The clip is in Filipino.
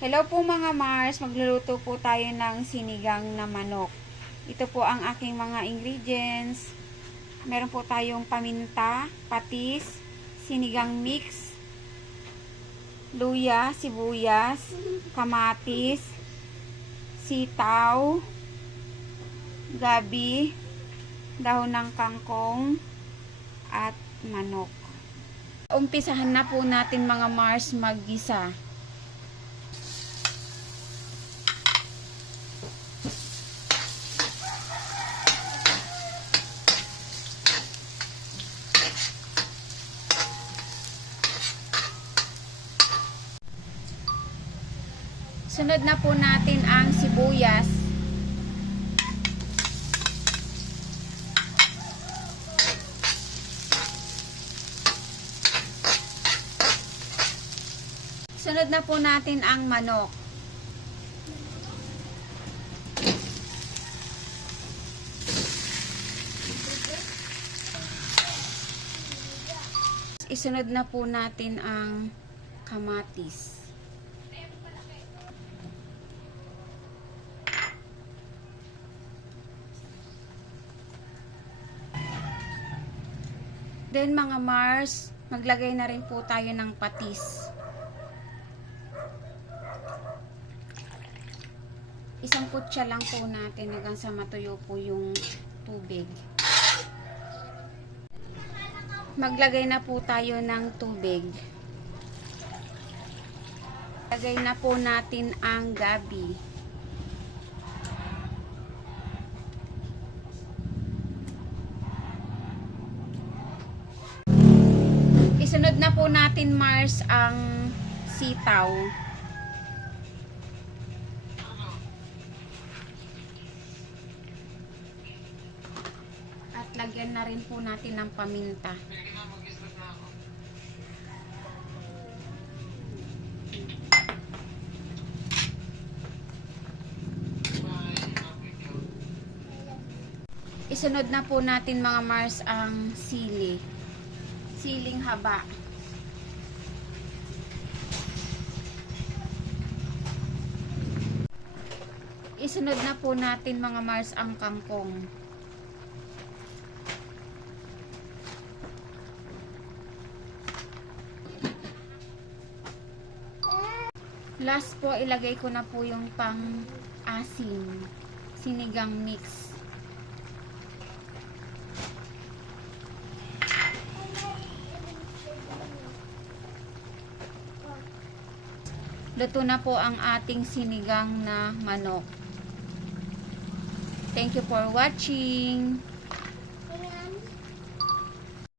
Hello po mga Mars, magluluto po tayo ng sinigang na manok. Ito po ang aking mga ingredients. Meron po tayong paminta, patis, sinigang mix, luya, sibuyas, kamatis, sitaw, gabi, dahon ng kangkong, at manok. Umpisahan na po natin mga Mars maggisa. Sunod na po natin ang sibuyas. Sunod na po natin ang manok. Isunod na po natin ang kamatis. Then mga Mars, maglagay na rin po tayo ng patis. Isang kutsa lang po natin hanggang sa matuyo po yung tubig. Maglagay na po tayo ng tubig. Lagay na po natin ang gabi. Isunod na po natin Mars ang sitaw. At lagyan na rin po natin ng paminta. Isunod na po natin mga Mars ang sili. Siling haba. Isunod na po natin mga Mars ang kangkong. Last po, ilagay ko na po yung pang-asin, sinigang mix. Luto na po ang ating sinigang na manok. Thank you for watching.